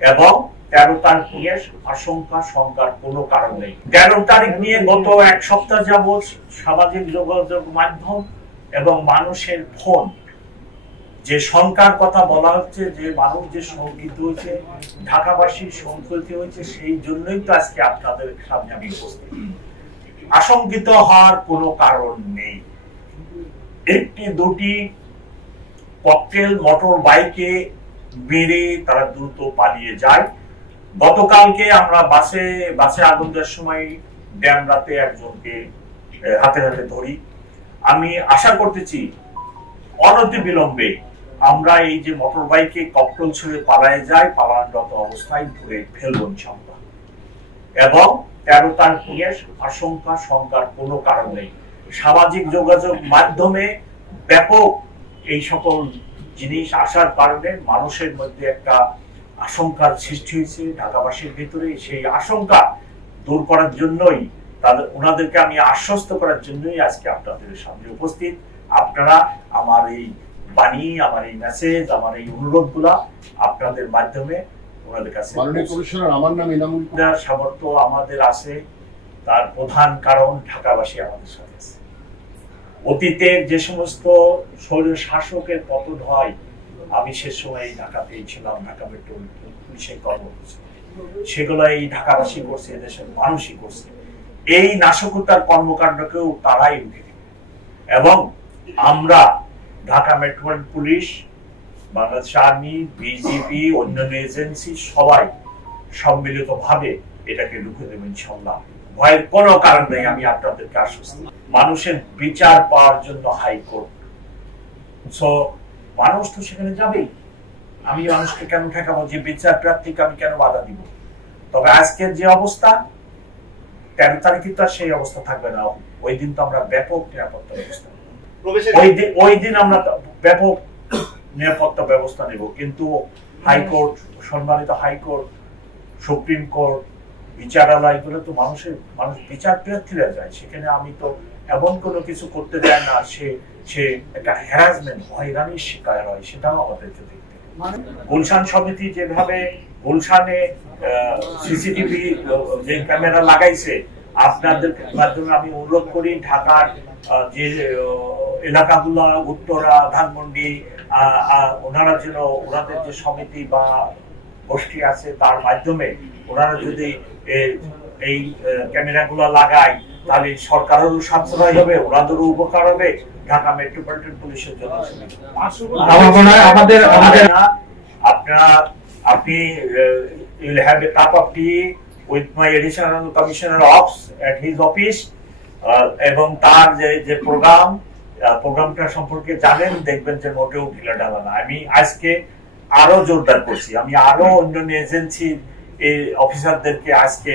এবং 13 তারিখ নিয়ে আশঙ্কা শঙ্কার কোনো কারণ নেই। 13 তারিখ নিয়ে গত এক সপ্তাহ যাবৎ সামাজিক যোগাযোগ মাধ্যম এবং মানুষের ফোন যে শঙ্কার কথা বলা হচ্ছে, যে মানুষ যে শঙ্কিত হয়েছে, ঢাকাবাসী শঙ্কিত হয়েছে, সেই জন্যই তো আজকে আপনাদের সামনে আমি উপস্থিত। আশঙ্কিত হওয়ার কোনো কারণ নেই। একটি দুটি ককটেল মোটর বাইকে মেরে তারা দ্রুত পালিয়ে যায়। গতকালকে আমরা বাসে আগুন দেওয়ার সময় ড্যাম রাতে একজনকে হাতে হাতে ধরি। আমি আশা করতেছি অনতি বিলম্বে আমরা এই যে মোটর বাইকে ককটেল ছুঁড়ে পালায় যায়, পালানরত অবস্থায় ধরে ফেলবো ইনশাআল্লাহ। এবং 13 তারিখ নিয়ে আশঙ্কা শঙ্কার কোনো কারণ নেই। সামাজিক যোগাযোগ মাধ্যমে ব্যাপক এই সকল জিনিস আসার কারণে মানুষের মধ্যে একটা আশঙ্কার সৃষ্টি হয়েছে ঢাকাবাসীর ভিতরে। সেই আশঙ্কা দূর করার জন্যই ওনাদেরকে আমি আশ্বস্ত করার জন্যই আজকে আপনাদের সামনে উপস্থিত। আপনারা আমার এই বাণী, আমার এই মেসেজ, আমার এই অনুরোধ গুলা আপনাদের মাধ্যমে ওনাদের কাছে। মাননীয় কমিশনার, আমার নাম ইনামুল। সামর্থ্য আমাদের আছে, তার প্রধান কারণ ঢাকাবাসী আমাদের সাথে আছে। অতীতের যে সমস্ত শরীর শাসকের পতন হয়, আমি সে সময় ঢাকাতেই ছিলাম, ঢাকা মেট্রো পুলিশের কর্মকর্তা, সেগুলো এই ঢাকাবাসী করছে, এদেশের মানুষই করছে। এই নাশকতার কর্মকাণ্ডকেও তারাই রুখে দিবে। এবং আমরা Dhaka metropolitan police, Bangladesh army, BGB, অন্যান্য এজেন্সি সবাই সম্মিলিত ভাবে এটাকে রুখে দেবেন ইনশাআল্লাহ। ভয়ের কোনো কারণ নেই। আমি আপনাদেরকে আশ্বস্ত। মানুষের বিচার পাওয়ার জন্য হাইকোর্ট, মানুষ তো সেখানে যাবেই। আমি মানুষকে কেন ঠেকাবো? যে বিচার প্রার্থীকে আমি কেন বাধা দিব? তবে আজকের যে অবস্থা, 13 তারিখে তো সেই অবস্থা থাকবে না। ওই দিন তো আমরা ব্যাপক নিরাপত্তা ব্যবস্থা, ওই দিন আমরা ব্যাপক নিরাপত্তা ব্যবস্থা নেব। কিন্তু হাইকোর্ট, সম্মানিত হাইকোর্ট, সুপ্রিম কোর্ট, বিচারালয়, এগুলো তো মানুষ বিচার প্রার্থীরা যায় সেখানে। আমি তো এমন কোনো কিছু করতে চাই না সে একটা হ্যারাসমেন্ট, হয়রানির শিকার হয়, সেটাও আমাদেরকে দেখতে। গুলশান সমিতি যেভাবে গুলশানে সিসিটিভি যে ক্যামেরা লাগাইছে, আপনাদের মাধ্যমে আমি অনুরোধ করি ঢাকার যে এলাকাগুলো, উত্তরা, ধানমন্ডি, ওনারা যেন ওনাদের যে সমিতি বা গোষ্ঠী আছে তার মাধ্যমে ওনারা যদি এই ক্যামেরাগুলো লাগায়, তাহলে সরকারেরও সাশ্রয় হবে, ওনাদেরও উপকার হবে, ঢাকা মেট্রোপলিটন পুলিশের জন্য। আপনি you'll have a cup of tea with my additional commissioner ops at his office, এবং তার যে প্রোগ্রামটা সম্পর্কে জানেন, দেখবেন যে মোটেও ঢিলাঢালা না। আমি আজকে আরো জোরদার করছি। আমি আরো অন্যান্য এজেন্সি অফিসারদেরকে আজকে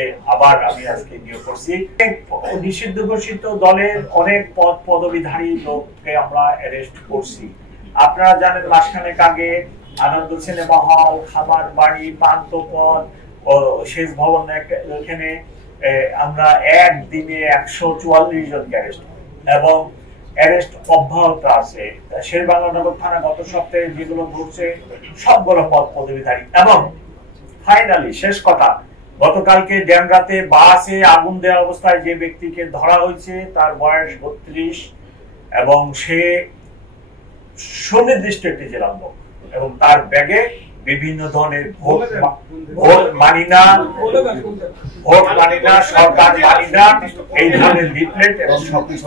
নিয়োগ করছি। নিষিদ্ধ ঘোষিত দলের অনেক পদবিধারী লোককে আমরা অ্যারেস্ট করছি। আপনারা জানেন মাসখানেক আগে আনন্দ সিনেমা হল, খামার বাড়ি, পান্তপথ ও শেষ ভবন, এখানে আমরা একদিনে 144 জনকে অ্যারেস্ট, এবং অ্যারেস্ট অব্যাহত আছে। শেরবাংলা নগর থানা গত সপ্তাহে যেগুলো ধরছে সবগুলো পদবিধারী। এবং ফাইনালি শেষ কথা, গতকালকে ড্যাম রাতে বাসে আগুন দেওয়া অবস্থায় যে ব্যক্তিকে ধরা হয়েছে তার বয়স 32 এবং সে সুনির্দিষ্ট একটি জেলার লোক, এবং তার ব্যাগে বিভিন্ন ধরনের ভোট মানি না, সরকার মানি না, এই ধরনের লিফলেট এবং সবকিছু